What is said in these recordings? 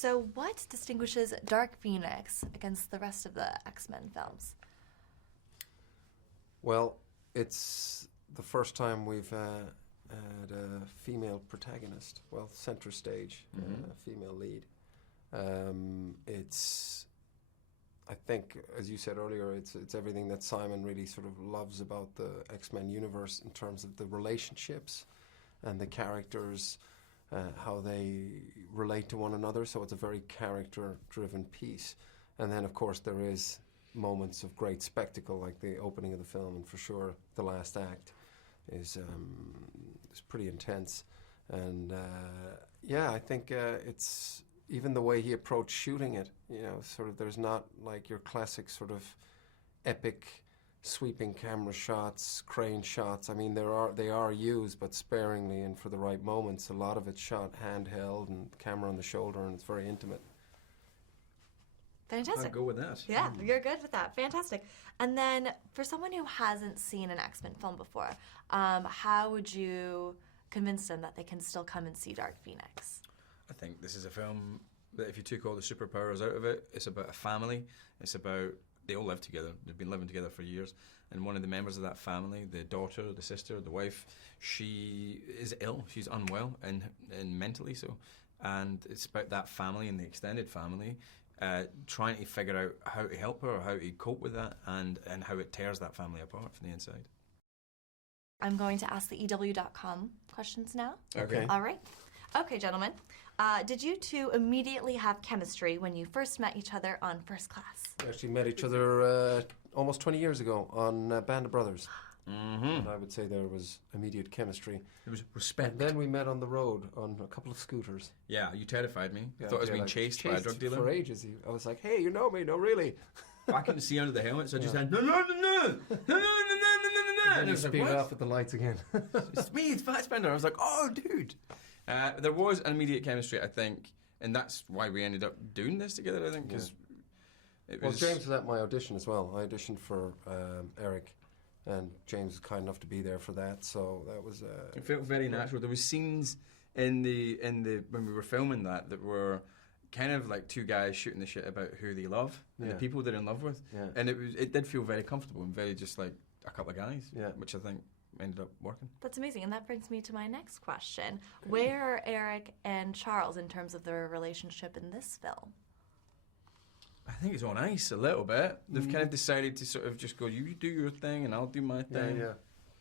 So what distinguishes Dark Phoenix against the rest of the X-Men films? Well, it's the first time we've had a female protagonist. Well, center stage, female lead. It's, I think, as you said earlier, it's everything that Simon really sort of loves about the X-Men universe in terms of the relationships and the characters, how they relate to one another. So it's a very character-driven piece. And then, of course, there is moments of great spectacle, like the opening of the film, and for sure the last act is pretty intense. And I think it's even the way he approached shooting it. You know, sort of there's not like your classic sort of epic sweeping camera shots, crane shots. I mean, they are used, but sparingly and for the right moments. A lot of it's shot handheld and camera on the shoulder, and it's very intimate. Fantastic. I'll go with that. Yeah, you're good with that. Fantastic. And then, for someone who hasn't seen an X-Men film before, how would you convince them that they can still come and see Dark Phoenix? I think this is a film that if you took all the superpowers out of it, it's about a family. It's about, they all live together. They've been living together for years. And one of the members of that family, the daughter, the sister, the wife, she is ill. She's unwell and mentally so. And it's about that family and the extended family trying to figure out how to help her or how to cope with that and how it tears that family apart from the inside. I'm going to ask the EW.com questions now. Okay. All right. Okay, gentlemen. Did you two immediately have chemistry when you first met each other on First Class? We actually met each other almost 20 years ago on Band of Brothers. And I would say there was immediate chemistry. There was respect. And then we met on the road on a couple of scooters. Yeah, you terrified me. Yeah, I thought I was being like, chased by a drug dealer. For ages. I was like, hey, you know me? No, really. I couldn't see under the helmet, so I just said, no, no, no, no, no, no, no, no, no, no. And you speed it off at the lights again. It's me, it's Fassbender. I was like, oh, dude. There was an immediate chemistry, I think, and that's why we ended up doing this together, I think, because it was... Well, James was at my audition as well. I auditioned for Eric, and James was kind enough to be there for that, so that was... it felt very natural. There was scenes in the when we were filming that were kind of like two guys shooting the shit about who they love and the people they're in love with, and it did feel very comfortable and very just like a couple of guys, which I think ended up working. That's amazing, and that brings me to my next question. Where are Eric and Charles in terms of their relationship in this film? I think it's on ice a little bit. They've kind of decided to sort of just go, you do your thing and I'll do my thing. Yeah.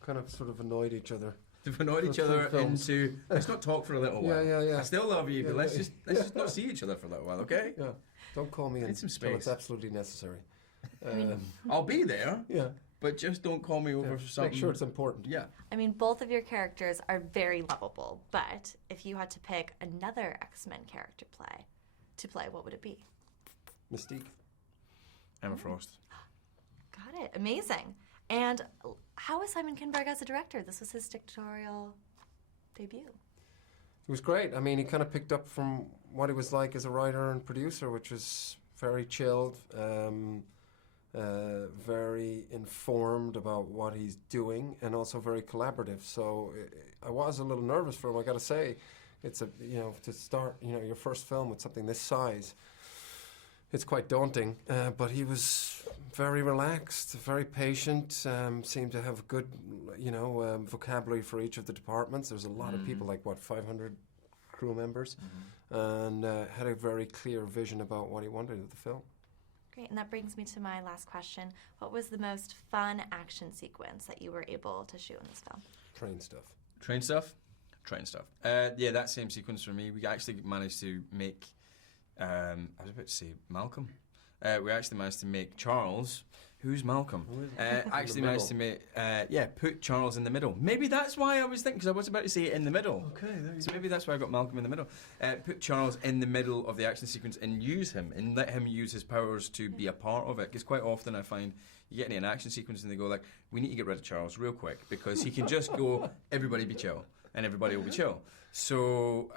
Kind of sort of annoyed each other. They've annoyed each other into, let's not talk for a little while. Yeah. I still love you, but let's just not see each other for a little while, okay? Yeah. Don't call me some space. until it's absolutely necessary. I'll be there. Yeah. But just don't call me over for something. Make sure it's important. Yeah. I mean, both of your characters are very lovable, but if you had to pick another X-Men character to play, what would it be? Mystique. Emma Frost. Got it. Amazing. And how was Simon Kinberg as a director? This was his directorial debut. It was great. I mean, he kind of picked up from what he was like as a writer and producer, which was very chilled, very informed about what he's doing, and also very collaborative. So I was a little nervous for him, I got to say. It's to start, your first film with something this size, it's quite daunting. But he was very relaxed, very patient, seemed to have good, vocabulary for each of the departments. There's a lot of people, 500 crew members, and had a very clear vision about what he wanted of the film. Great, and that brings me to my last question. What was the most fun action sequence that you were able to shoot in this film? Train stuff. Train stuff? Train stuff. Yeah, that same sequence for me. We actually managed to make, I was about to say Malcolm. We actually managed to make Charles, who's Malcolm, actually managed to make, put Charles in the middle. Maybe that's why I was thinking, because I was about to say it in the middle. Okay, there you So go. maybe that's why I got Malcolm in the middle. Put Charles in the middle of the action sequence and use him, and let him use his powers to be a part of it. Because quite often I find you get into an action sequence and they go like, we need to get rid of Charles real quick, because he can just go, everybody be chill, and everybody will be chill. So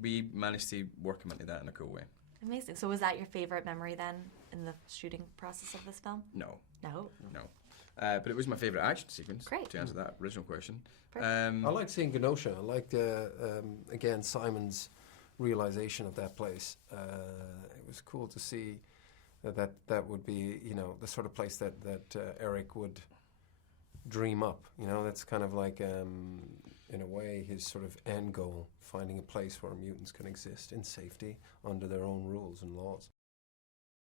we managed to work him into that in a cool way. Amazing. So was that your favorite memory then in the shooting process of this film? No. No? No. But it was my favourite action sequence, Great. to answer that original question. I liked seeing Genosha. I liked, again, Simon's realization of that place. It was cool to see that would be, you know, the sort of place that Eric would dream up. You know, that's kind of like, in a way, his sort of end goal, finding a place where mutants can exist in safety under their own rules and laws.